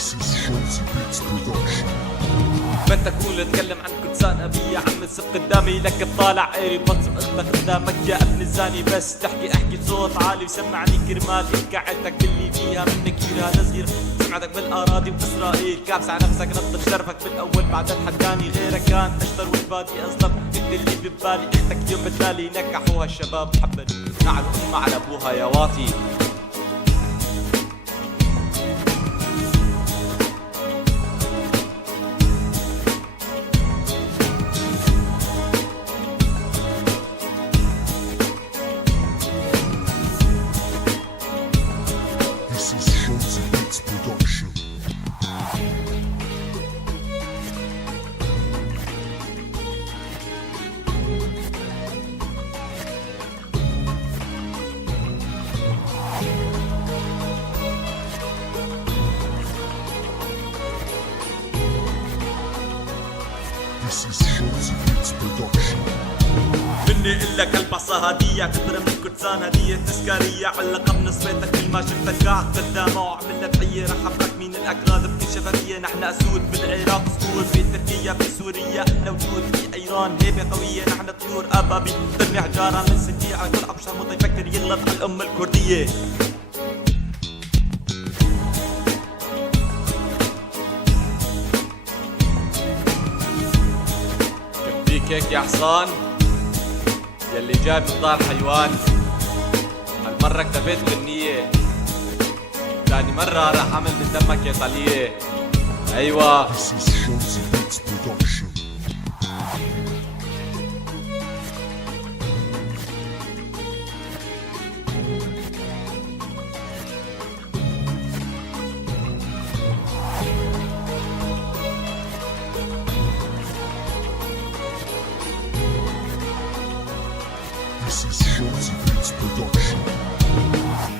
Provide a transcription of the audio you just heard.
This is Shorty Beats Production. ما تكون لتكلم عن كرسان أبي عم تسب قدامي لك بطالع عيري بنصب اختك قدامك يا ابن الزاني بس تحكي احكي بصوت عالي وسمعني كلمات قاعدتك اللي فيها منك كبير هذا صغير سمعتك بالاراضي واسرائيل كابس على نفسك نطر شرفك بالاول بعدين حداني غيرك كان اشطر والبادي اصدر انت اللي ببالي اختك يوم بالتالي نكحوها الشباب حبت نعل امها على ابوها يا واطي. This is Shorty Beats Production. This is Shorty Beats Production. مني إلا كالبصة هدية كثر من كرتزان هدية تذكارية علقة بنصبيتك كل ما شفتك قاعد قدامه وعملنا تحية رح أفرك مين الأكراد بكل شفافية نحن أسود بالعراق سكور في تركيا في سوريا إلا وجود في إيران هيبة قوية نحن طيور أبابي ترمي حجارة من سنتي على كل أبشر مو يفكر يغلط على الأم الكردية. كفيك هيك يا حصان يلي جاي من دار حيوان هالمرة اكتفيت غنية ثاني مرة راح اعمل من دمك يا طلية. ايوه This is Shorty Beats Production. This is Shorty Beats Production.